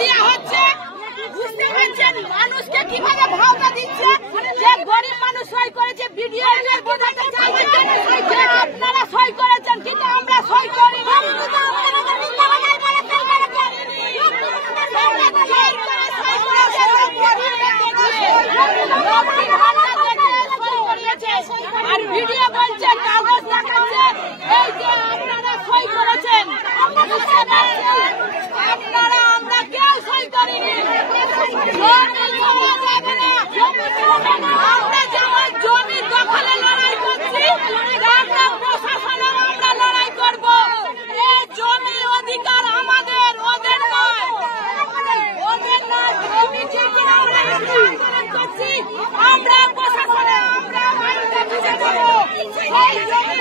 দেওয়া হচ্ছে, বুঝতে পারছেন মানুষকে কিভাবে ভাওতা দিচ্ছে যে গরিব মানুষ সই করেছে, ভিডিও আপনারা সই করেছেন কিন্তু আমরা সই করি আর ভিডিও বলছে, কাগজ দেখাচ্ছে এই যে আপনারা সই করেছেন, আপনারা আমরা কেউ সই করিনি। আমরা যেমন জমি দখলে লড়াই করছি, আমরা প্রশাসনের আমরা লড়াই করব। এই জমি অধিকার আমাদের, ওদের নয়, ওদের নয়। জমি থেকে আমরা আন্দোলন করছি, আমরা প্রশাসনে আমরা মানতে বুঝে দেব। এই জমি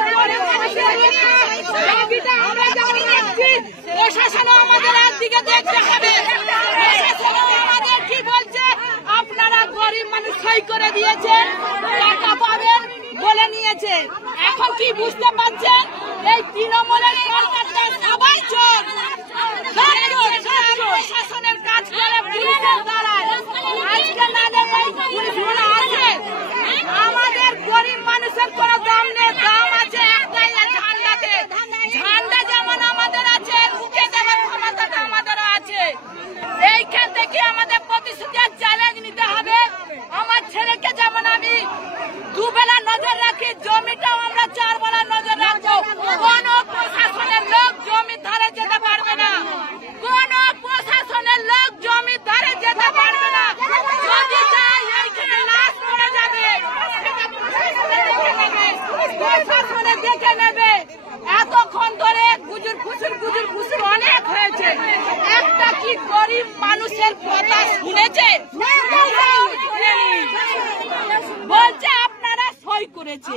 আমরা যেমন দেখছি, প্রশাসনও আমাদের একদিকে দেখতে হবে। প্রশাসনও আমাদের কি বলছে, আপনারা গরিব মানুষ সই করে দিয়েছেন, টাকা পাবেন বলে নিয়েছে। এখন কি বুঝতে পারছেন এই তৃণমূলের সরকারটা সবাই চোর, প্রশাসনের কাজ করে পুলিশের দ্বারায়। আজকে নালে এই পুলিশগুলো আছে, আমাদের গরিব মানুষের কোনো দাম নেই, দাম আছে একটাই ঝান্ডাতে। ঝান্ডা যেমন আমাদের আছে, মুখে দেওয়ার ক্ষমতাটা আমাদেরও আছে। এইখান থেকে আমাদের প্রতিশ্রুতি চ্যালেঞ্জ নিতে হবে। আমার ছেলেকে যেমন আমি দুবেলা নজর রাখি, জমিটাও আমরা 4 বেলা নজর রাখবো। কোন প্রশাসনের লোক জমির ধারে যেতে পারবে না, কোন প্রশাসনের লোক জমির ধারে যেতে পারবে না। যদি যায় এইখানে লাশ পড়ে যাবে, প্রশাসনে দেখে নেবে। এতক্ষণ ধরে গুজুর ফুসুর অনেক হয়েছে, একটা কি গরিব মানুষের কথা শুনেছে? বলছে আপনারা সই করেছে,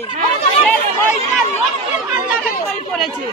সই করেছে।